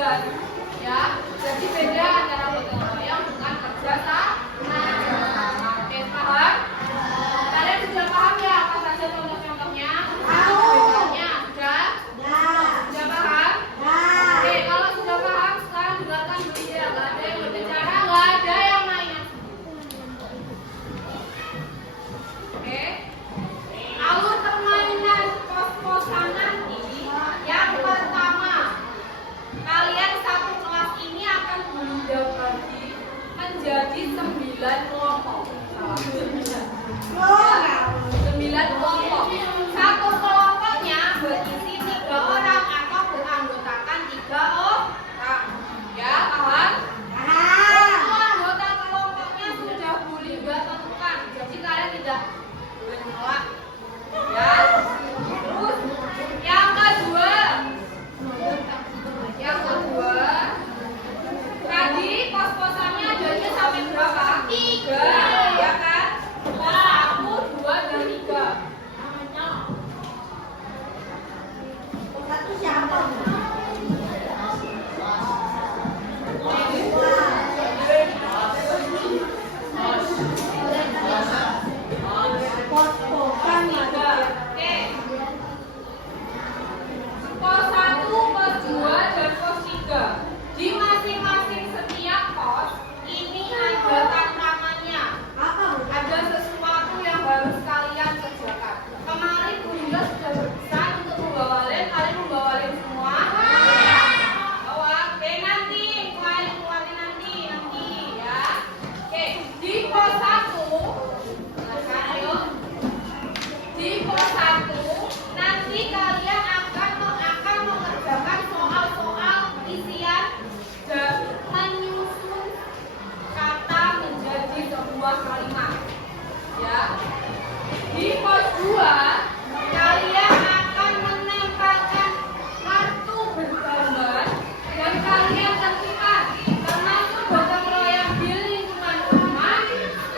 tugas. Ya, jadi beda antara gotong royong dengan kerja sama. Oke, paham? Kalian sudah paham ya apa saja contoh-contohnya? Bedanya sudah? Sudah paham? Oke, kalau sudah paham sekarang dengarkan dulu ya. Nggak ada yang berbicara, nggak ada yang main. Oke. Alur permainan pos-posan nanti yang pertama, kalian satu kelas ini akan dibagi menjadi 9 kelompok. 9 kelompok. Satu kelompoknya berisi 3 orang atau beranggotakan 3 orang. Ya, paham? Semua anggota kelompoknya sudah boleh tentukan. Jadi kalian tidak boleh menolak. Ya. Terus yang kedua, tadi pos-posannya adanya sampai berapa? 3, ya kan? Pos 1, 2, dan 3. Pos 1 siapa? Pos-posan ada. Oke. Pos 1, pos 2, dan pos 3. Di masing-masing setiap pos ini ada tantangannya. Apa? Ada sesuatu yang harus kalian kerjakan. Kemarin Bunda sudah berpesan untuk membawa lem. Kalian membawa lem semua? Bawa. Oke, nanti keluarin nanti ya. Oke, di pos 1 silakan, ayo. Di pos 1 nanti kalian akan mengerjakan soal-soal isian dan menyusun kata menjadi sebuah kalimat. Ya. Di pos 2 kalian akan menempelkan kartu bergambar dan kalian tentukan termasuk gotong royong di lingkungan rumah,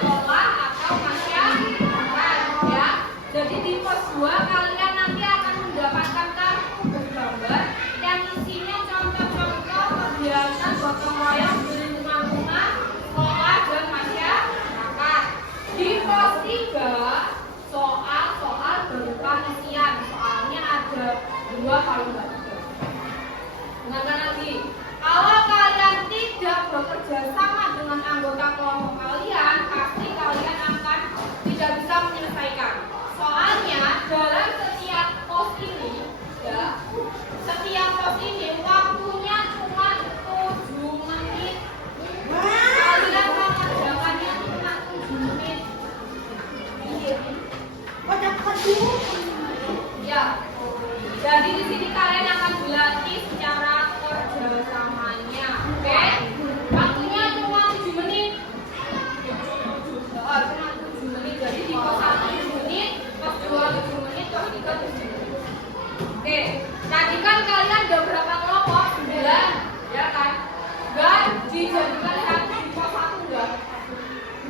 sekolah atau masyarakat. Ya. Jadi di pos 2 kalian nanti akan mendapatkan kartu bergambar yang isinya contoh-contoh kegiatan gotong royong di lingkungan rumah, sekolah dan masyarakat. Di pos 3 soal-soal berupa isian. Soalnya ada 2 kalau nggak 3. Dengarkan lagi. Kalau kalian tidak bekerja sama dengan anggota kelompok kalian, pasti kalian akan tidak bisa menyelesaikan. Soalnya dalam setiap pos ini, ya, setiap pos ini waktunya cuma 7 menit. Kalian mengerjakannya cuma 7 menit. Ya. Jadi di sini kalian akan dilatih secara kerjasamanya. Oke? Waktunya cuma 7 menit. Cuma 7 menit. Jadi di pos 1 7 menit, pos 2 7 menit, pos 3 7 menit. Oke. Tadi kan kalian ada berapa kelompok? 9, ya kan? Enggak dijadikan satu di pos 1 enggak.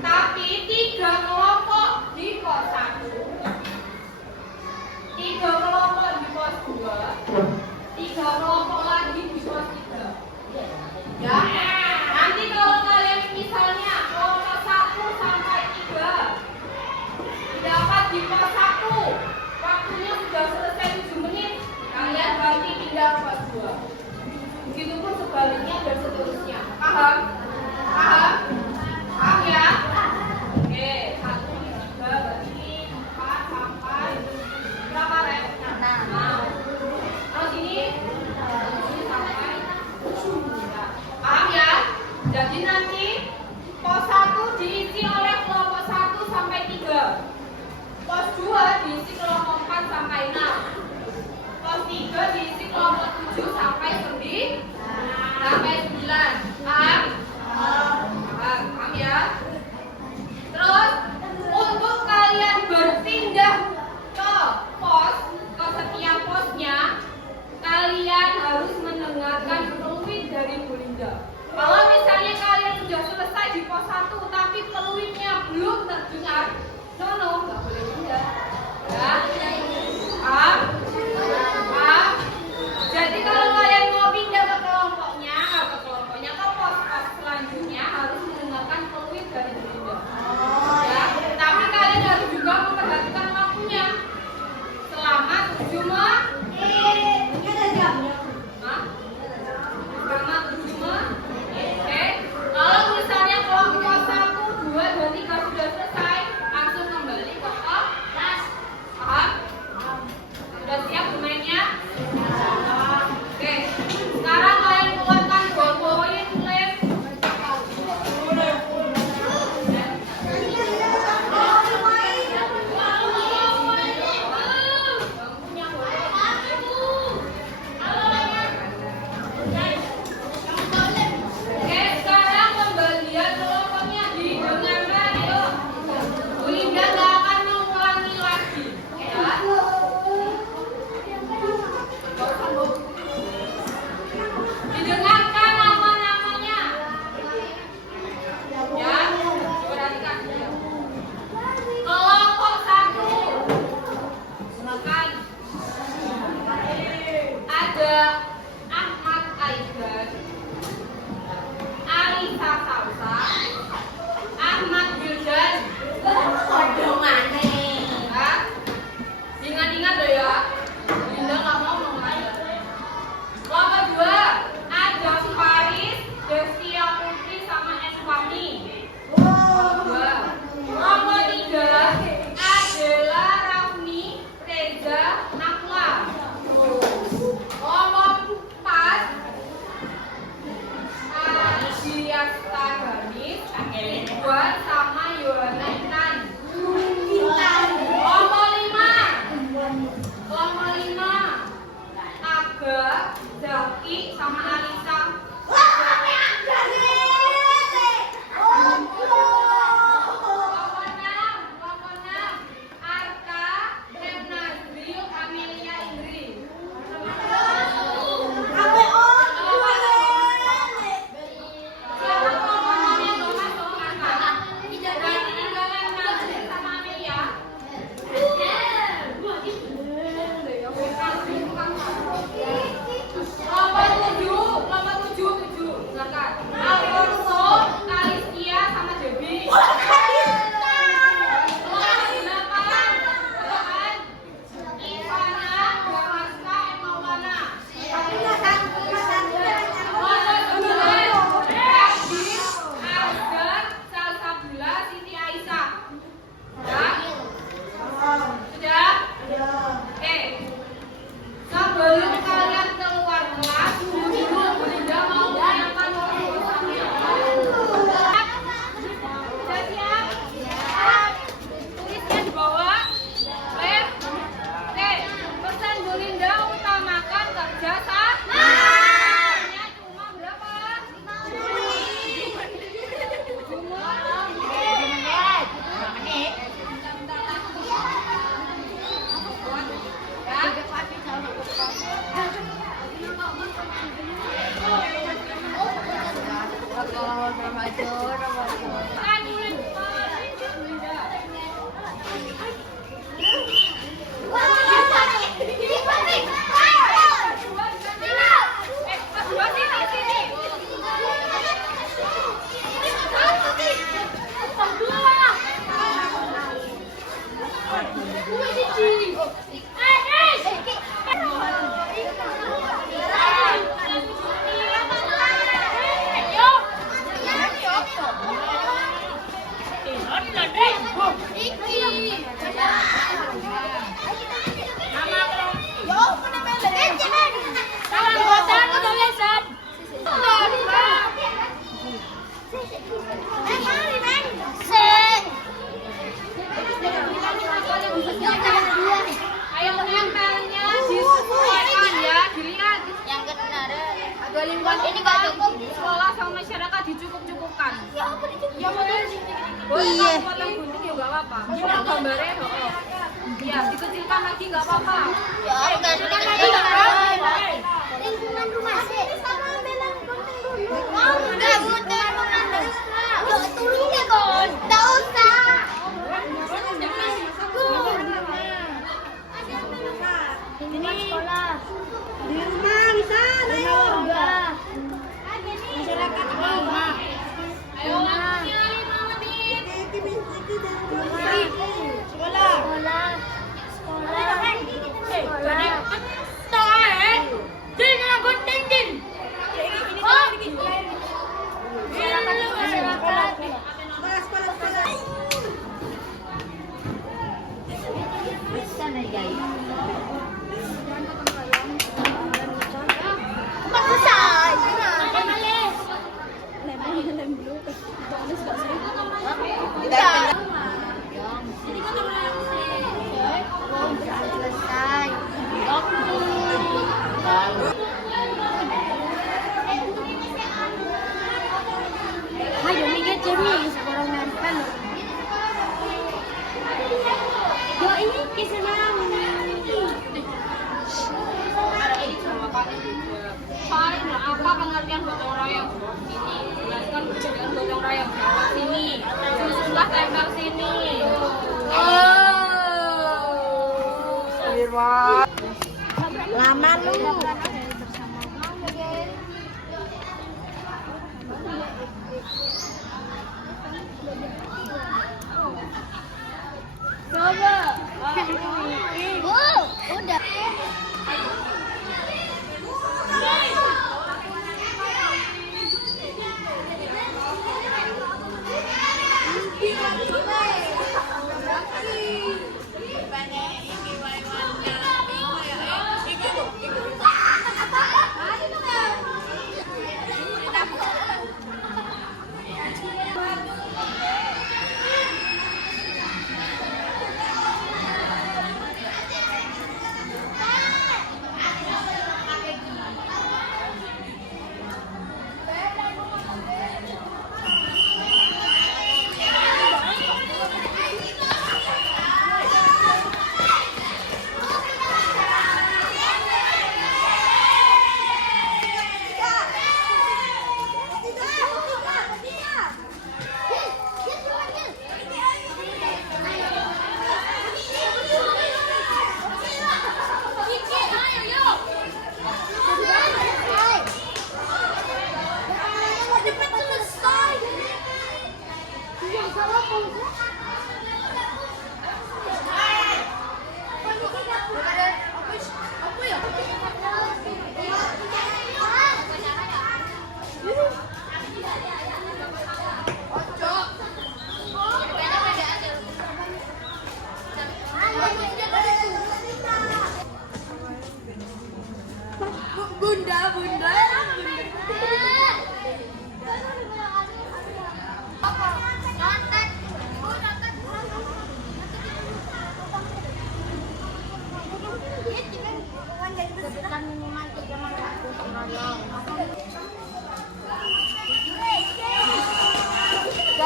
Tapi 3 kelompok di pos 1. 3 kelompok di pos 2, 3 kelompok lagi di pos 3. Ya, nanti kalau kalian misalnya kelompok 1 sampai 3 dapat di pos 1, waktunya sudah selesai 7 menit, kalian berarti pindah ke pos 2. Begitupun sebaliknya dan seterusnya. Paham? Paham? Paham ya? Oke, 1, 3 berarti 4 sampai berapa rep? 6. Kalau sini sampai 7. Paham ya? Jadi nanti pos 1 diisi oleh kelompok 1 sampai 3. Pos 2 diisi kelompok 4 sampai 6. Pos 3 diisi kelompok 7 sampai 9. Paham? Paham ya? Terus untuk kalian berpindah ke setiap posnya, kalian harus mendengarkan peluit dari Bu Linda. Kalau misalnya kalian sudah selesai di pos 1 tapi peluitnya belum terdengar, nggak boleh pindah. Ya? Paham? Jadi kalau kalian mau pindah ke kelompoknya, Alisa. Kelompok 6, Arta, Hernazri, Amelia Indri. Siapa kelompok yang belum masuk, Arta? Berarti tinggalkan Nazri sama Amelia. Kelompok 7, silakan. Alfonso, Kalistia, sama Debbie. Kelompok 8, silakan. Ivana, Damaska, Maulana. Kelompok 9, Adi, Azhar, Salsabila, Siti Aisyah. Sudah? Oke. Sebelum kalian keluar kelas, dulu Bu Linda mau menyiapkan proposalnya. Sudah siap? Tulisnya di bawah. Lep. Oke. Pesan Bu Linda utamakan kerja sama. Waktunya cuma berapa? 5 menit. Ayo nempelnya disesuaikan ya, dilihat. Yang benar. Ada lingkungan ini nggak cukup, sekolah sama masyarakat dicukup-cukupkan. Ya apa dicukup? Ya boleh. Boleh kalau potong gunting ya nggak apa-apa. Ini gambarnya, ya dikecilkan lagi nggak apa-apa. Ya enggak Dikecilkan lagi ada. nggak apa-apa. Lingkungan rumah sih. Sama belang gunting dulu. Oh, enggak butuh lingkungan rumah. Yo turunnya kon. Enggak usah. Ini sekolah. Di rumah bisa, ayo. Masyarakat rumah. Ayo waktunya 5 menit. Sekolah. Sekolah. Jadi,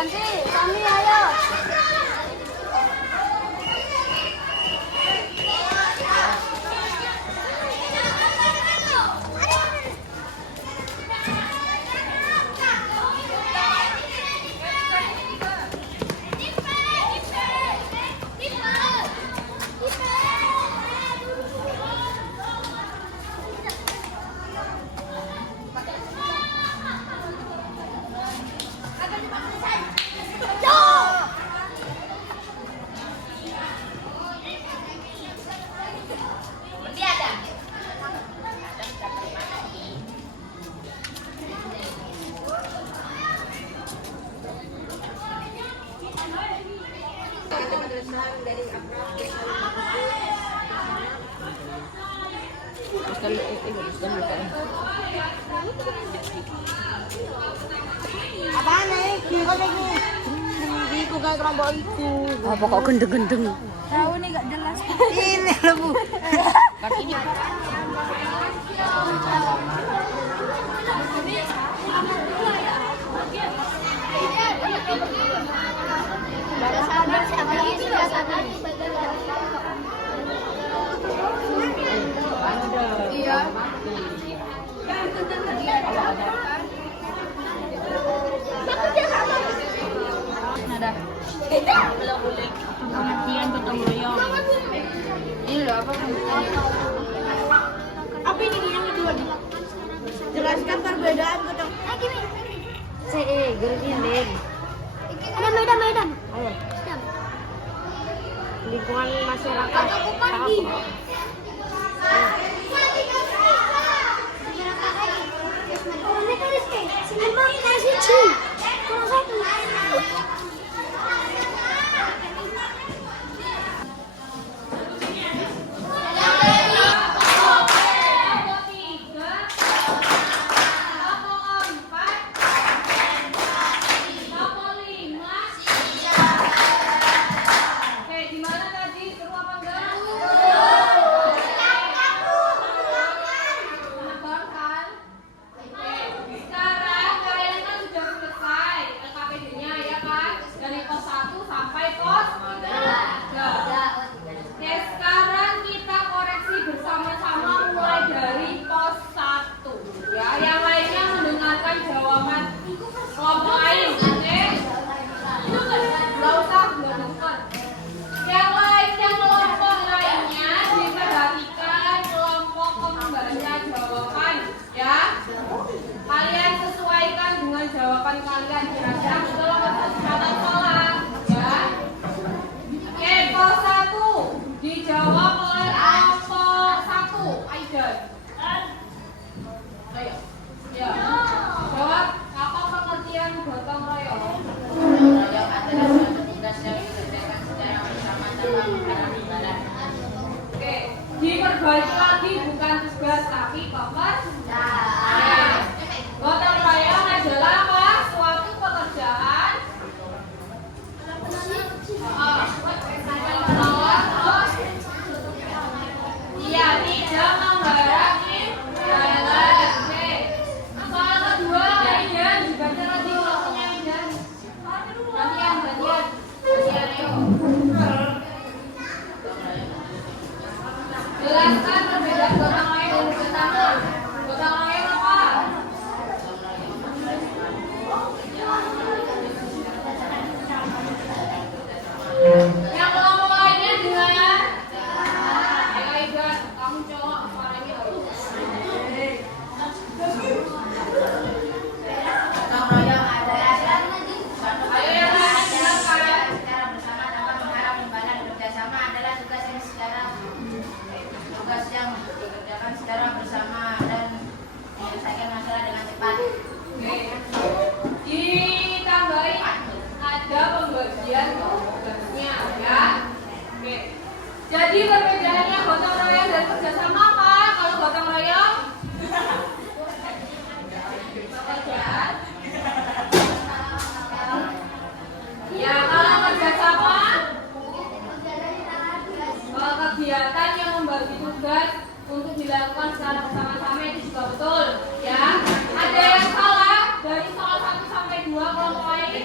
ganti. Kami ayo. Apaan nih? Kiko lagi. Kiko kayak kelompok itu. Apa kok gendeng-gendeng? Tahu nih gak jelas. Ini loh Bu. Iya. Nada. Pengertian gotong royong. Ini loh apa? Apa ini yang kedua nih? Jelaskan perbedaan gotong. CE, gernya Den. Ada Medan. Ayo. Lingkungan masyarakat. Pagi. Jawaban kalian kira-kira betul atau ternyata salah ya. Oke, pos 1 dijawab oleh kelompok 1. Aidan. Ayo. Ya. Jawab apa pengertian gotong royong? Gotong royong adalah suatu tugas yang dikerjakan secara bersama tanpa mengharap imbalan. Oke, diperbaiki lagi bukan tugas tapi pekerjaan. Gotong royong adalah apa? Suatu pekerjaan iya, tidak mengharap imbalan. Oke. Soal kedua, Aidan dibaca lagi kelompoknya Aidan. Gantian, ayo. Jelaskan perbedaan gotong royong dan bersama. Gotong royong apa? Yang kelompok lainnya dengan Aidan, kamu cowok suaranya halus. Gotong royong adalah suatu Ayo yang lain silakan. secara bersama tanpa mengharap imbalan. Kerjasama adalah tugas yang dikerjakan secara bersama dan menyelesaikan masalah dengan cepat. Oke. Ditambahin ada pembagian tugasnya ya. Oke. Jadi perbedaannya gotong royong dan kerjasama apa? Kalau gotong royong pekerjaan. Ya, kalau kerjasama kegiatan yang membagi tugas untuk dilakukan secara bersama-sama itu juga betul ya. Ada yang salah dari soal 1 sampai 2 kelompok lain?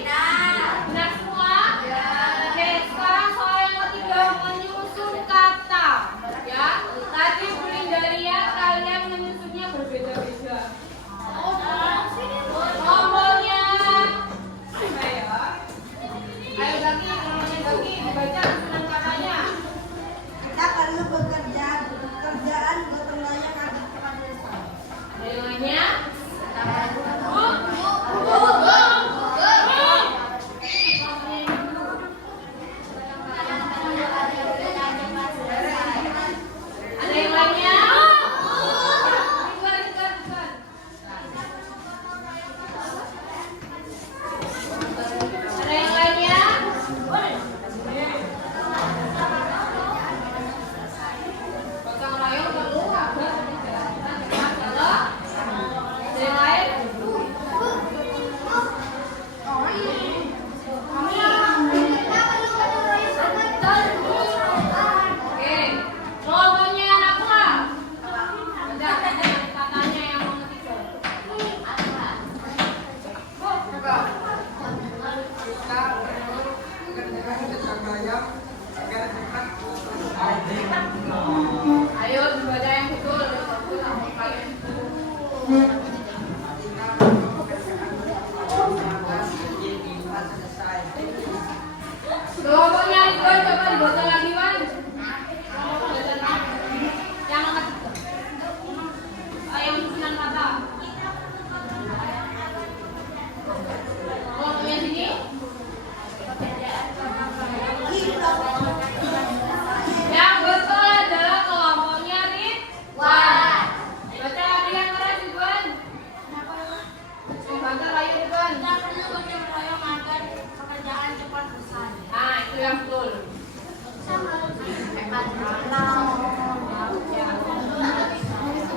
benar, ayo depan. Kita perlu gotong royong agar pekerjaan cepat selesai. Nah, itu yang betul.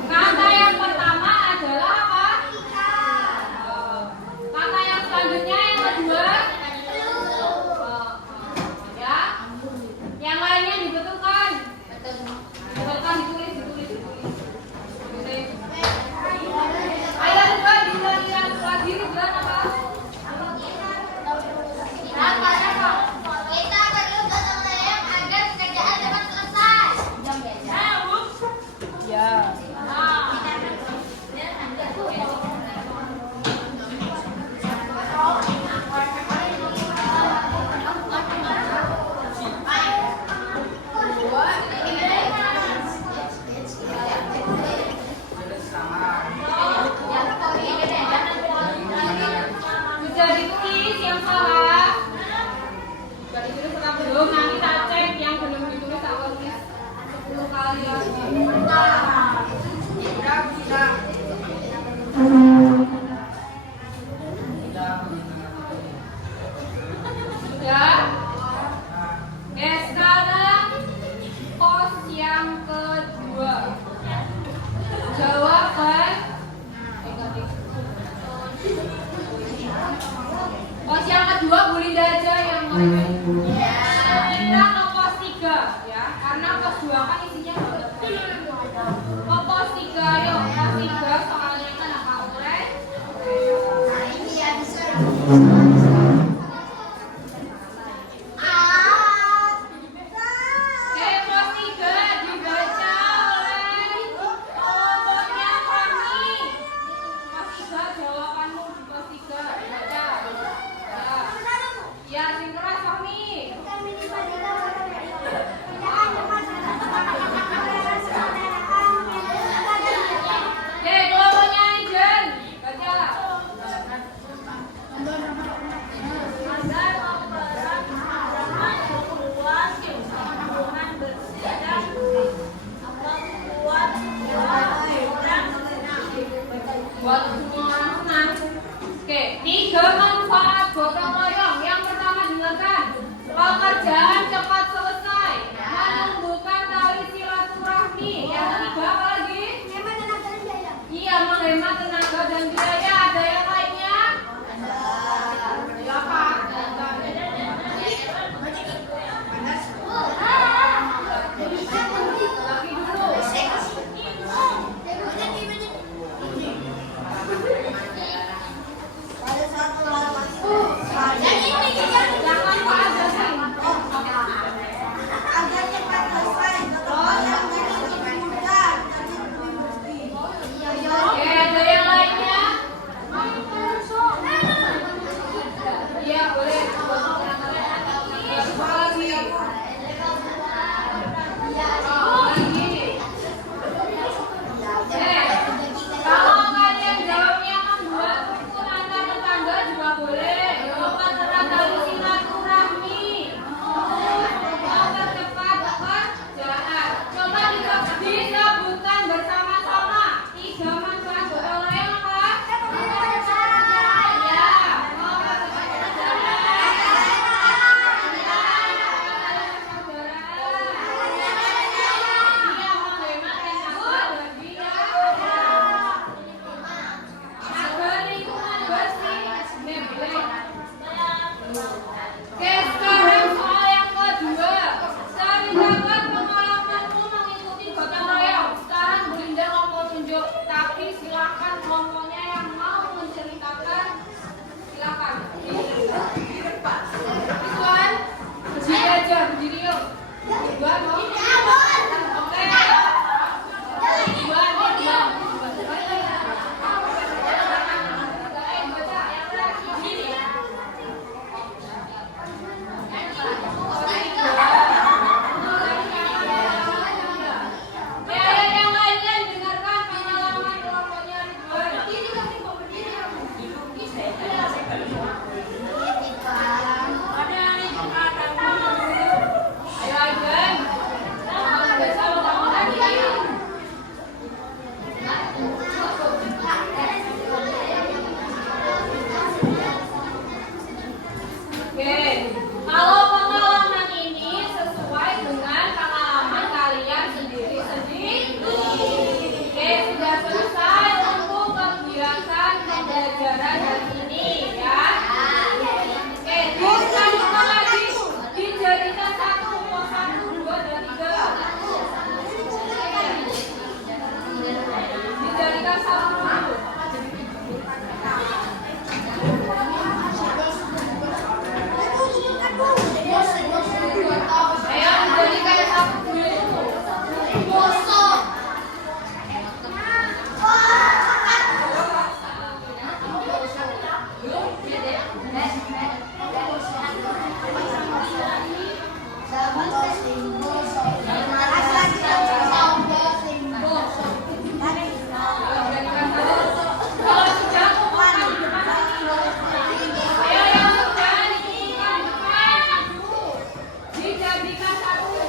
Kata yang pertama adalah apa? Kata yang selanjutnya yang kedua. Ya. Yang lainnya dibetulkan. Betulkan, ditulis. Ayo coba dilihat lagi bulan apa? Kita perlu gotong royong agar pekerjaan cepat selesai. Ya. Sudah ditulis yang salah. Sudah ditulis atau belum? Nanti tak cek yang belum ditulis tak tulis 10 kali lagi. Sudah? Oke, sekarang pos yang kedua. Jawaban. Pos yang kedua Bu Linda aja yang ngomong. Kita ke pos 3 ya, karena pos 2 kan isinya nggak ada. Ke pos 3 yuk, pos 3 soalnya kan apa oleh? Oke, pos 3 dibaca oleh kelompoknya Fahmi. Pos 3 jawabanmu di pos 3 dibaca. Ya, sinkron Fahmi. Oke, kelompoknya Ijen baca. Buat semua orang senang. Oke, 3 manfaat gotong royong. Yang pertama dengarkan. Pekerjaan cepat selesai. Menumbuhkan tali silaturahmi. Yang ketiga apa lagi? Iya, menghemat tenaga dan biaya. Ada yang lainnya? Ya apa? Lagi dulu. Yang manfaat dasar. Kalau sudah kumpulkan di depan sini. Ayo yang sudah dikumpulkan di depan maju. Dijadikan satu.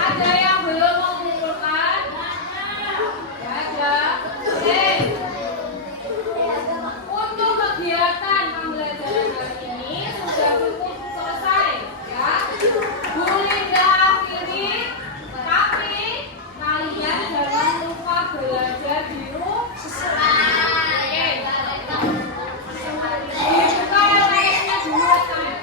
Ada yang belum mengumpulkan? Ya, ada. Oke. Untuk kegiatan pembelajaran hari ini sudah cukup selesai, ya. Bu Linda akhiri, tapi kalian jangan lupa belajar di rumah. Oke. Dibuka layarnya dulu, kan?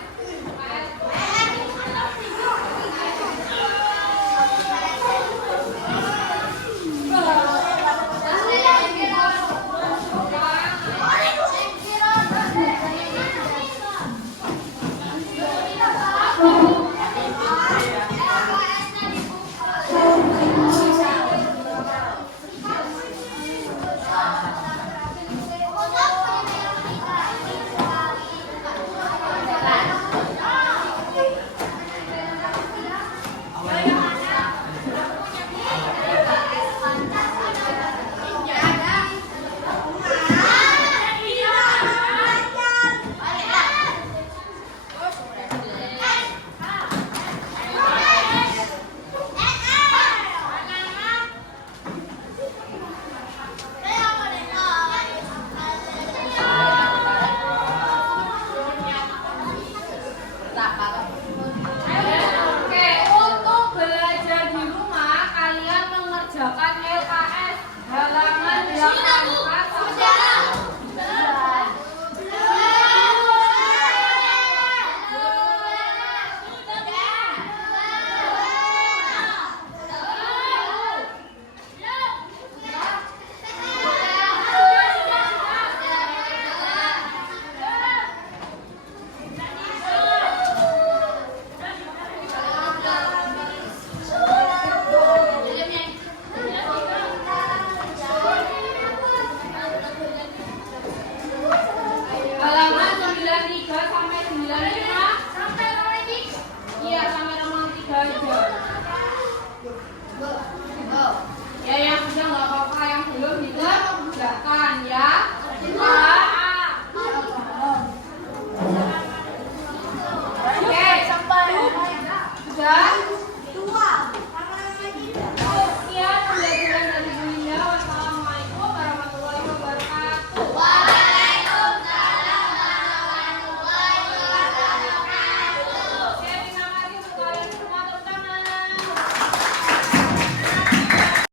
Oke, untuk belajar di rumah kalian mengerjakan LKS halaman 84 sampai halaman 93 sampai 95 sampai romantik. Iya, sampai romantik aja. Ya yang sudah nggak apa-apa, yang belum juga kerjakan ya.